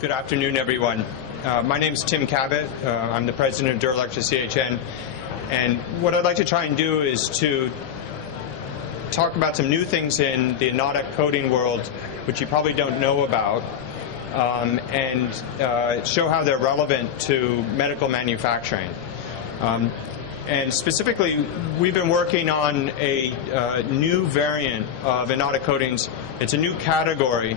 Good afternoon, everyone. My name is Tim Cabot. I'm the president of Durelect DCHN. And what I'd like to try and do is to talk about some new things in the anodic coating world, which you probably don't know about, and show how they're relevant to medical manufacturing. And specifically, we've been working on a new variant of anodic coatings. It's a new category.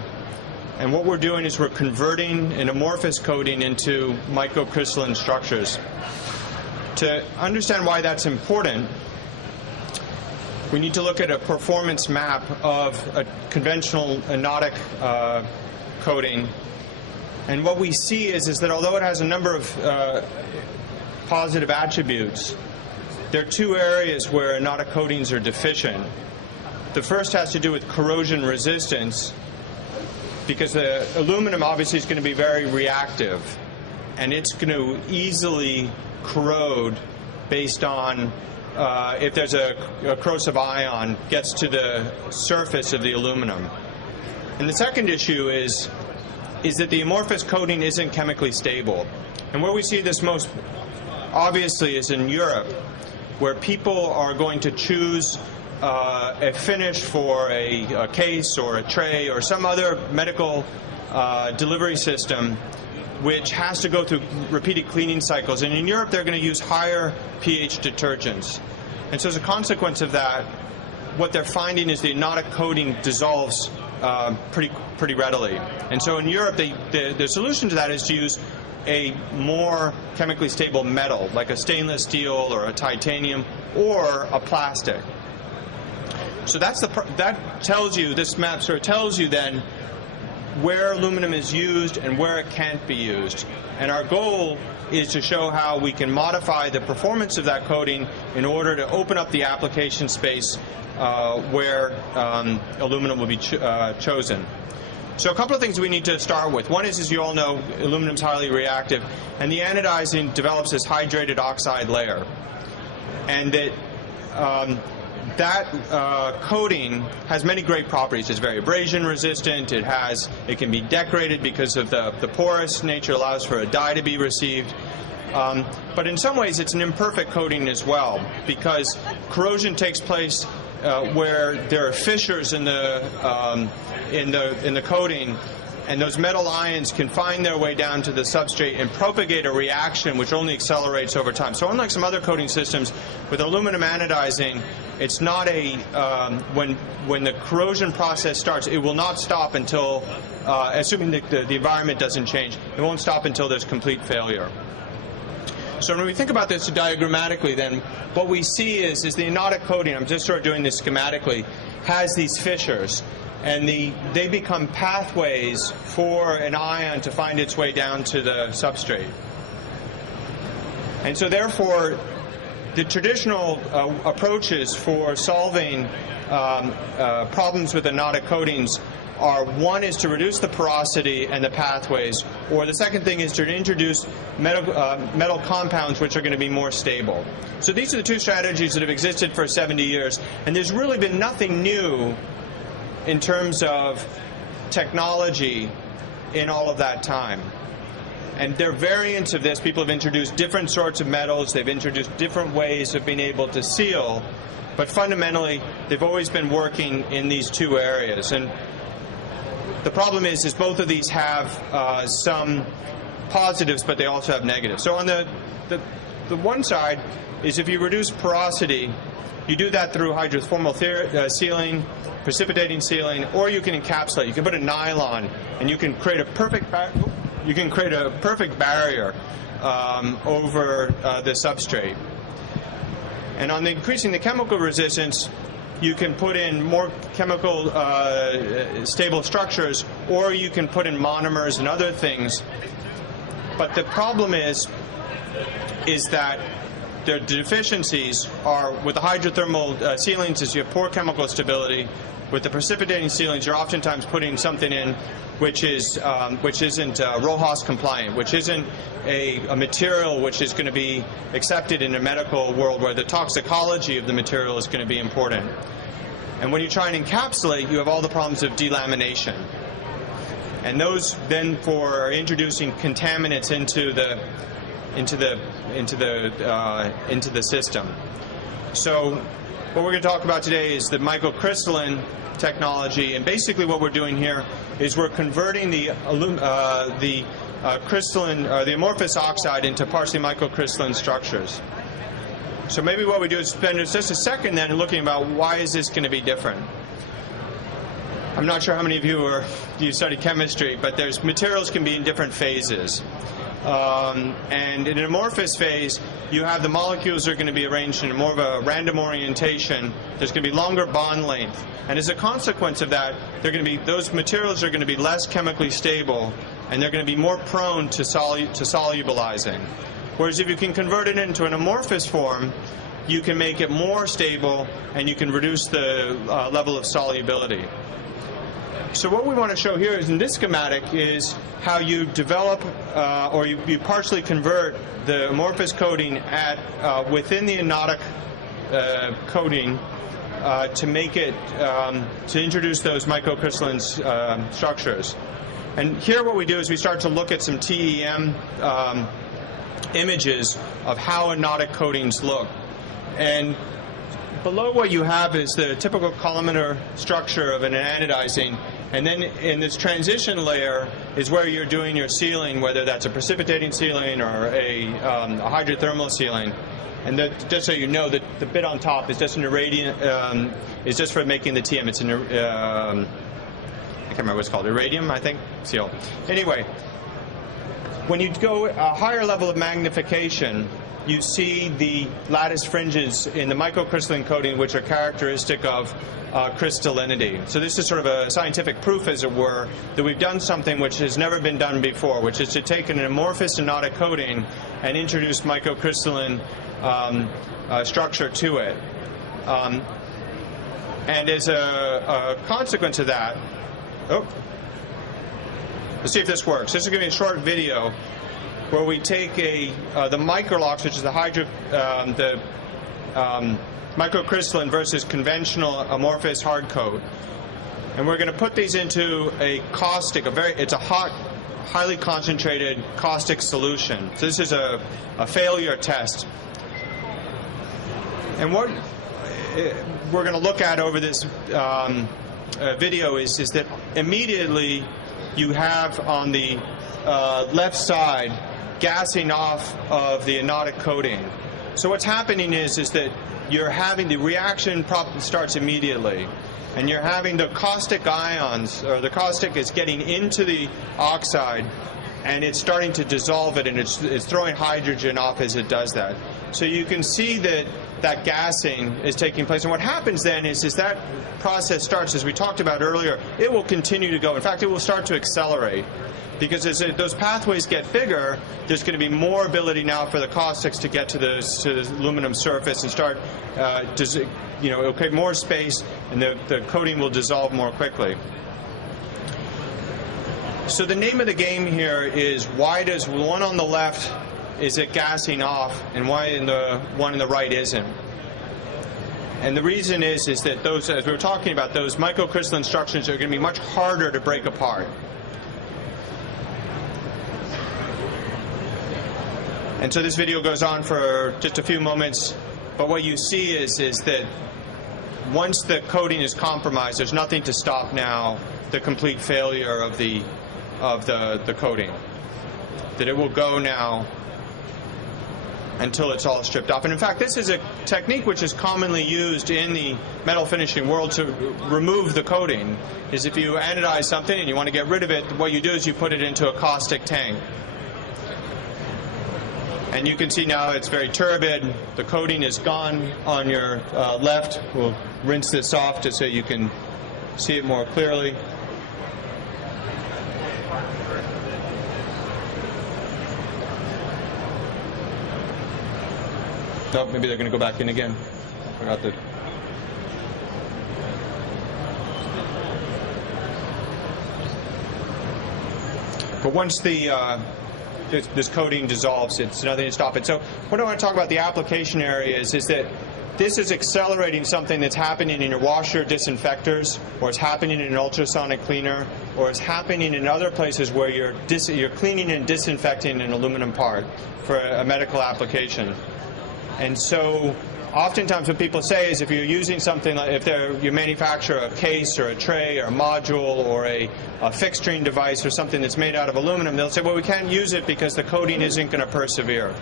And what we're doing is we're converting an amorphous coating into microcrystalline structures. To understand why that's important, we need to look at a performance map of a conventional anodic coating. And what we see is that although it has a number of positive attributes, there are two areas where anodic coatings are deficient. The first has to do with corrosion resistance, because the aluminum obviously is going to be very reactive, and it's going to easily corrode based on if there's a corrosive ion gets to the surface of the aluminum. And the second issue is that the amorphous coating isn't chemically stable. And where we see this most obviously is in Europe, where people are going to choose a finish for a case or a tray or some other medical delivery system which has to go through repeated cleaning cycles. And in Europe, they're going to use higher pH detergents. And so as a consequence of that, what they're finding is the anodic coating dissolves pretty readily. And so in Europe, the solution to that is to use a more chemically stable metal, like a stainless steel or a titanium or a plastic. So that tells you, this map sort of tells you then where aluminum is used and where it can't be used. And our goal is to show how we can modify the performance of that coating in order to open up the application space where aluminum will be chosen. So a couple of things we need to start with. One is, as you all know, aluminum is highly reactive, and the anodizing develops this hydrated oxide layer. And that coating has many great properties. It's very abrasion resistant. It can be decorated because of the porous nature, allows for a dye to be received. But in some ways, it's an imperfect coating as well, because corrosion takes place where there are fissures in the coating, and those metal ions can find their way down to the substrate and propagate a reaction which only accelerates over time. So unlike some other coating systems, with aluminum anodizing, it's not when the corrosion process starts, it will not stop until, assuming that the environment doesn't change, it won't stop until there's complete failure. So when we think about this diagrammatically, then what we see is the anodic coating, I'm just sort of doing this schematically, has these fissures. And they become pathways for an ion to find its way down to the substrate. And so therefore, the traditional approaches for solving problems with anodic coatings are, one is to reduce the porosity and the pathways, or the second thing is to introduce metal compounds which are going to be more stable. So these are the two strategies that have existed for 70 years, and there's really been nothing new in terms of technology in all of that time. And there are variants of this. People have introduced different sorts of metals. They've introduced different ways of being able to seal. But fundamentally, they've always been working in these two areas. And the problem is both of these have some positives, but they also have negatives. So on the one side is if you reduce porosity, you do that through hydroformal sealing, precipitating sealing, or you can encapsulate. You can put a nylon, and you can create a perfect barrier over the substrate. And on increasing the chemical resistance, you can put in more chemical stable structures, or you can put in monomers and other things. But the problem is that the deficiencies are with the hydrothermal sealings is you have poor chemical stability. With the precipitating sealings, you're oftentimes putting something in which isn't RoHS compliant, which isn't a material which is going to be accepted in a medical world where the toxicology of the material is going to be important. And when you try and encapsulate, you have all the problems of delamination. and those then for introducing contaminants into the system. So what we're going to talk about today is the microcrystalline technology, and basically what we're doing here is we're converting the crystalline, the amorphous oxide into partially microcrystalline structures. So maybe what we do is spend just a second then looking about why is this going to be different. I'm not sure how many of you study chemistry, but there's materials can be in different phases. And in an amorphous phase, you have the molecules are going to be arranged in more of a random orientation. There's going to be longer bond length, and as a consequence of that, those materials are going to be less chemically stable, and they're going to be more prone to solubilizing. Whereas if you can convert it into an amorphous form, you can make it more stable, and you can reduce the level of solubility. So what we want to show here is in this schematic is how you develop or you partially convert the amorphous coating within the anodic coating to make it to introduce those microcrystalline structures. And here what we do is we start to look at some TEM images of how anodic coatings look. And below what you have is the typical columnar structure of an anodizing, and then in this transition layer is where you're doing your sealing, whether that's a precipitating sealing or a hydrothermal sealing. And just so you know, the bit on top is just an irradiant, is just for making the TM. It's an I can't remember what it's called, iridium, I think, seal. Anyway, when you go a higher level of magnification, you see the lattice fringes in the microcrystalline coating, which are characteristic of crystallinity. So this is sort of a scientific proof, as it were, that we've done something which has never been done before, which is to take an amorphous anodic coating and introduce microcrystalline structure to it. And as a consequence of that, let's see if this works. This is going to be a short video where we take the microlox, which is the microcrystalline versus conventional amorphous hard coat, and we're going to put these into a caustic, it's a hot, highly concentrated caustic solution. So this is a failure test. And what we're going to look at over this video is that immediately you have on the left side gassing off of the anodic coating. So what's happening is that you're having the reaction starts immediately, and you're having the caustic ions, or the caustic is getting into the oxide, and it's starting to dissolve it, and it's throwing hydrogen off as it does that. So you can see that gassing is taking place, and what happens then is that process starts, as we talked about earlier, it will continue to go. In fact, it will start to accelerate, because as those pathways get bigger, there's going to be more ability now for the caustics to get to the aluminum surface and start, it'll create more space, and the coating will dissolve more quickly. So the name of the game here is, why does one on the left, is it gassing off, and why in the one on the right isn't? And the reason is that those, as we were talking about, those microcrystalline structures are going to be much harder to break apart. And so this video goes on for just a few moments, but what you see is that once the coating is compromised, there's nothing to stop now the complete failure of the coating. That it will go now until it's all stripped off. And in fact, this is a technique which is commonly used in the metal finishing world to remove the coating. Is if you anodize something and you want to get rid of it, what you do is you put it into a caustic tank. And you can see now it's very turbid. The coating is gone on your left. We'll rinse this off just so you can see it more clearly. Oh, maybe they're going to go back in again. Forgot the. But once this coating dissolves, it's nothing to stop it. So what I want to talk about the application areas is that this is accelerating something that's happening in your washer disinfectors, or it's happening in an ultrasonic cleaner, or it's happening in other places where you're cleaning and disinfecting an aluminum part for a medical application. And so oftentimes what people say is if you're using something like, if you manufacture a case or a tray or a module or a fixturing device or something that's made out of aluminum, they'll say, well, we can't use it because the coating isn't going to persevere.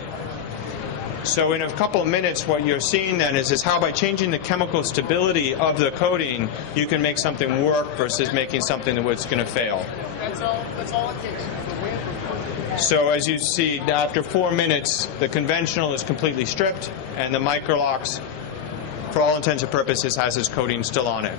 So in a couple of minutes, what you're seeing then is how by changing the chemical stability of the coating, you can make something work versus making something that's going to fail. That's all it takes. So as you see, after 4 minutes, the conventional is completely stripped, and the Micro-Locks, for all intents and purposes, has its coating still on it.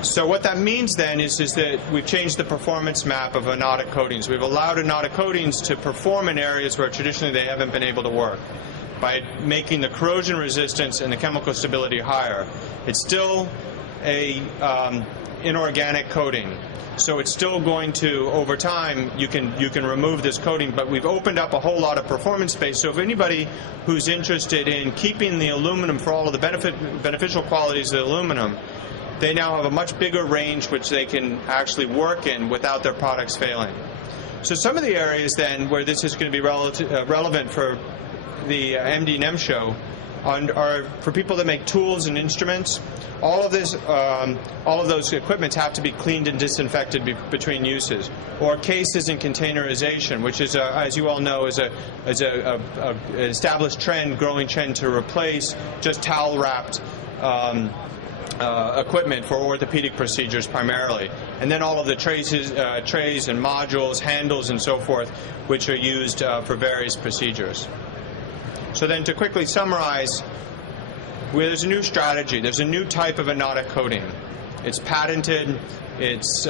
So what that means then is that we've changed the performance map of anodic coatings. We've allowed anodic coatings to perform in areas where traditionally they haven't been able to work by making the corrosion resistance and the chemical stability higher. It's still a inorganic coating, so it's still going to, over time, you can remove this coating, but we've opened up a whole lot of performance space. So if anybody who's interested in keeping the aluminum for all of the beneficial qualities of the aluminum, they now have a much bigger range which they can actually work in without their products failing. So some of the areas then where this is going to be relevant for the MD&M show are for people that make tools and instruments. All of those equipments have to be cleaned and disinfected between uses. Or cases and containerization, which is, as you all know, is an established trend, growing trend to replace just towel-wrapped equipment for orthopedic procedures primarily, and then all of the trays and modules, handles, and so forth, which are used for various procedures. So then, to quickly summarize, there's a new strategy. There's a new type of anodic coating. It's patented. There's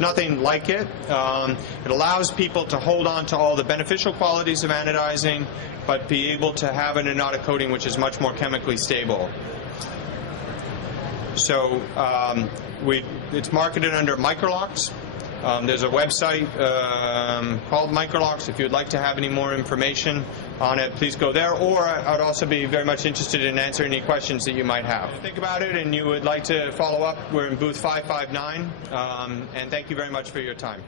nothing like it. It allows people to hold on to all the beneficial qualities of anodizing, but be able to have an anodic coating which is much more chemically stable. So it's marketed under Micro-Locks. There's a website called Micro-Locks. If you'd like to have any more information on it, please go there. Or I'd also be very much interested in answering any questions that you might have. Think about it and you would like to follow up, we're in booth 559. And thank you very much for your time.